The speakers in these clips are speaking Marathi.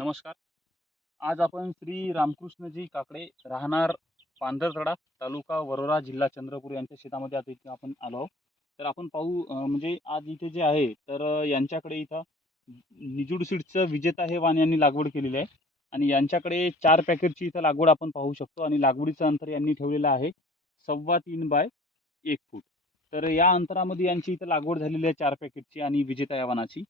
नमस्कार. आज आपण श्री रामकृष्णजी काकडे राहणार पांढरतडा तालुका वरोरा जिल्हा चंद्रपूर यांच्या शेतामध्ये आता इथे आपण आलो आहोत. तर आपण पाहू म्हणजे आज इथे जे आहे तर यांच्याकडे इथं निजूड सीडचं विजेता हे वाण यांनी लागवड केलेली आहे. आणि यांच्याकडे चार पॅकेटची इथं लागवड आपण पाहू शकतो आणि लागवडीचं अंतर यांनी ठेवलेलं आहे सव्वा तीन बाय एक फूट. तर या अंतरामध्ये यांची इथं लागवड झालेली आहे चार पॅकेटची आणि विजेता या वाणाची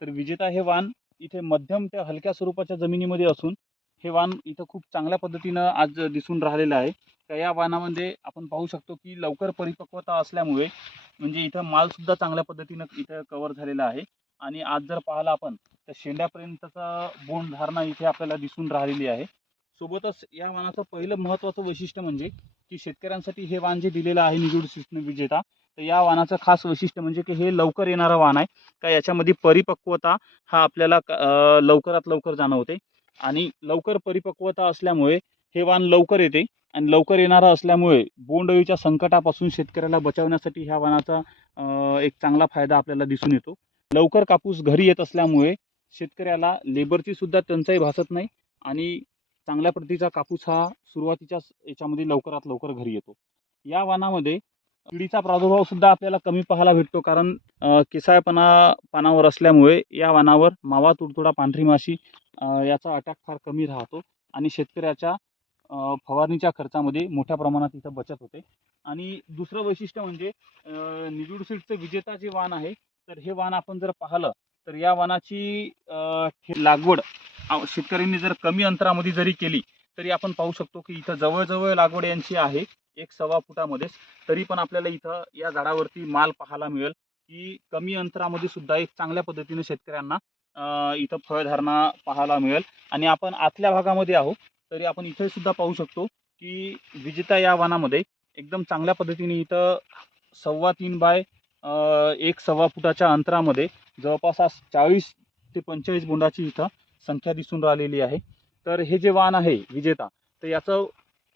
तर विजेता हे वाण इथे मध्यम ते हलक्या स्वरूपाच्या जमिनीमध्ये असून हे वाण इथं खूप चांगल्या पद्धतीनं आज दिसून राहिलेलं आहे. तर या वाणामध्ये आपण पाहू शकतो की लवकर परिपक्वता असल्यामुळे म्हणजे इथं मालसुद्धा चांगल्या पद्धतीनं इथं कवर झालेला आहे. आणि आज जर पाहिला आपण तर शेंड्यापर्यंतचा बोंड धारणा इथे आपल्याला दिसून राहिलेली आहे. सोबतच या वाणाचं पहिलं महत्त्वाचं वैशिष्ट्य म्हणजे की शेतकऱ्यांसाठी हे वाण जे दिलेलं आहे निजूड सिस्टम विजेता तर या वाहनाचं खास वैशिष्ट्य म्हणजे की हे लवकर येणारं वाण आहे. का याच्यामध्ये परिपक्वता हा आपल्याला लवकरात लवकर जाणवते. आणि लवकर परिपक्वता असल्यामुळे हे वाण लवकर येते. आणि लवकर येणारं असल्यामुळे बोंडअळीच्या संकटापासून शेतकऱ्याला बचावण्यासाठी ह्या वाहनाचा एक चांगला फायदा आपल्याला दिसून येतो. लवकर कापूस घरी येत असल्यामुळे शेतकऱ्याला लेबरची सुद्धा टंचाई भासत नाही आणि चांगल्या प्रतीचा कापूस हा सुरुवातीच्या याच्यामध्ये लवकरात लवकर घरी येतो. या वाणामध्ये किडीचा प्रादुर्भाव सुद्धा आपल्याला कमी पाहायला भेटतो. कारण अ, पानावर असल्यामुळे या वानावर मावा तुडतुडा पांढरी माशी याचा अटॅक फार कमी राहतो. आणि शेतकऱ्याच्या फवारणीच्या खर्चामध्ये मोठ्या प्रमाणात इथं बचत होते. आणि दुसरं वैशिष्ट्य म्हणजे निगुड सीडचं विजेता जे वाण आहे तर हे वाण आपण जर पाहिलं तर या वाणाची लागवड शेतकऱ्यांनी जर कमी अंतरामध्ये जरी केली तरी आपण पाहू शकतो की इथं जवळजवळ लागवड यांची आहे एक सव्वा फुटामध्येच तरी पण आपल्याला इथं या झाडावरती माल पाहायला मिळेल की कमी अंतरामध्ये सुद्धा एक चांगल्या पद्धतीने शेतकऱ्यांना इथं फळधारणा पाहायला मिळेल. आणि आपण आतल्या भागामध्ये आहोत तरी आपण इथे सुद्धा पाहू शकतो की विजेता या वनामध्ये एकदम चांगल्या पद्धतीने इथं सव्वा तीन बाय एक सव्वा फुटाच्या अंतरामध्ये जवळपास आज चाळीस ते पंचेचाळीस बोंडाची इथं संख्या दिसून राहिलेली आहे. तर हे जे वाण आहे विजेता तर याचं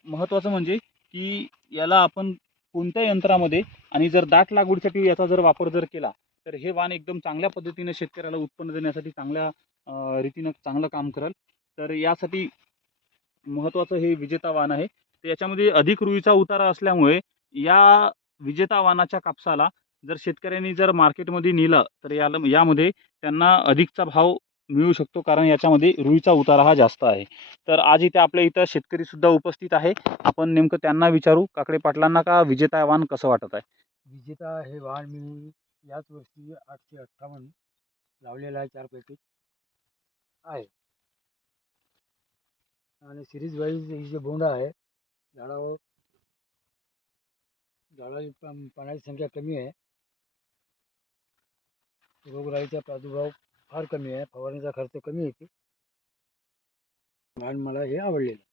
महत्त्वाचं म्हणजे की याला आपण कोणत्या यंत्रामध्ये आणि जर दाट लागवडीसाठी याचा जर वापर जर केला तर हे वाण एकदम चांगल्या पद्धतीने शेतकऱ्याला उत्पन्न देण्यासाठी चांगल्या रीतीनं चांगलं काम करेल. तर यासाठी महत्त्वाचं हे विजेता वाण आहे. तर याच्यामध्ये अधिक रुईचा उतारा असल्यामुळे या विजेता वाणाच्या कापसाला जर शेतकऱ्यांनी जर मार्केटमध्ये नेलं तर याला यामध्ये त्यांना अधिकचा भाव मिळू शकतो कारण याच्यामध्ये रुईचा उतारा हा जास्त आहे. तर आज इथे आपल्या इथं शेतकरीसुद्धा उपस्थित आहे. आपण नेमकं त्यांना विचारू काकडे पाटलांना का विजेता वाण कसं वाटत आहे? विजेता हे वाहन मी याच वर्षी आठशे अठ्ठावन्न लावलेलं आहे चारपैकी आहे. आणि सिरीज वाईज ही जे बोंड आहे झाडावर झाडाची पाण्याची संख्या कमी आहे. रोगराईचा प्रादुर्भाव फार कमी आहे. फवारणीचा खर्च कमी येते आणि मला हे आवडलेलं.